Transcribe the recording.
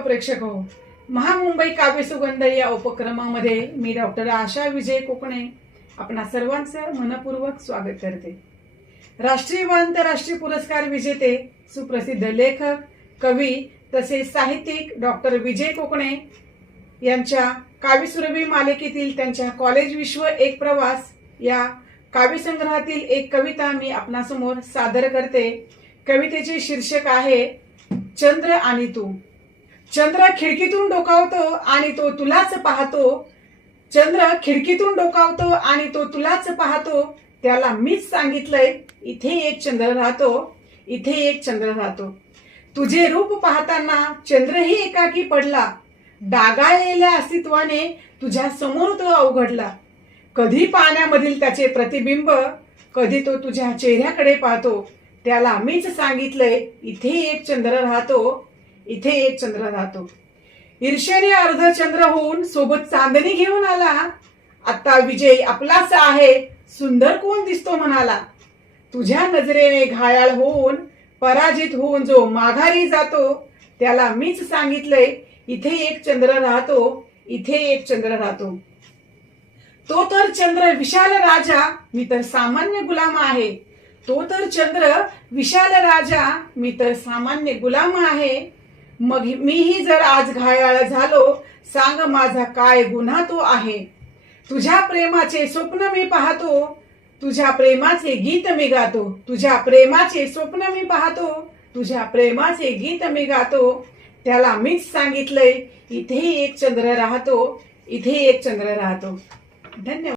प्रेक्षक हो. महामुंबई काव्य सुगंध या उपक्रमामध्ये मी डॉक्टर आशा विजय कोकणे आपणा सर्वांचं मनपूर्वक स्वागत करते. राष्ट्रीय व आंतरराष्ट्रीय पुरस्कार विजेते सुप्रसिद्ध लेखक कवी तसेच साहित्यिक डॉक्टर विजय कोकणे यांच्या काव्यसुरभी मालिकेतील त्यांच्या कॉलेज विश्व एक प्रवास या काव्यसंग्रहातील एक कविता मी आपणासमोर सादर करते. कवितेचे शीर्षक आहे चंद्र आणि तू. चंद्र खिडकीतून डोकावतो आणि तो तुलाच पाहतो. चंद्र खिडकीतून डोकावतो आणि तो तुलाच पाहतो. त्याला मीच सांगितलंय इथे एक चंद्र राहतो इथे एक चंद्र राहतो. तुझे रूप पाहताना चंद्रही एकाकी पडला. डागाळलेल्या अस्तित्वाने तुझ्या समोर तो अवघडला. कधी पाण्यामधील त्याचे प्रतिबिंब कधी तो तुझ्या चेहऱ्याकडे पाहतो. त्याला मीच सांगितलंय इथे एक चंद्र राहतो इथे एक चंद्र राहतो. ईर्ष्याने अर्ध चंद्र होऊन सोबत चांदणी घेऊन आला. आता विजय आपलाच आहे. सुंदर कोण दिसतो म्हणाला. तुझ्या नजरेने घायाळ होऊन पराजित होऊन जो माघारी जातो त्याला मीच सांगितलंय इथे एक चंद्र राहतो इथे एक चंद्र राहतो. तो तर चंद्र विशाल राजा मी तर सामान्य गुलाम आहे. तो तर चंद्र विशाल राजा मी तर सामान्य गुलाम आहे. मग मीही जर आज घायाळ झालो सांग माझा काय गुन्हा तो आहे. तुझ्या प्रेमाचे स्वप्न मी पाहतो तुझ्या प्रेमाचे गीत मी गातो. तुझ्या प्रेमाचे स्वप्न मी पाहतो तुझ्या प्रेमाचे गीत मी गातो. त्याला मीच सांगितलंय इथे एक चंद्र राहतो इथे एक चंद्र राहतो. धन्यवाद.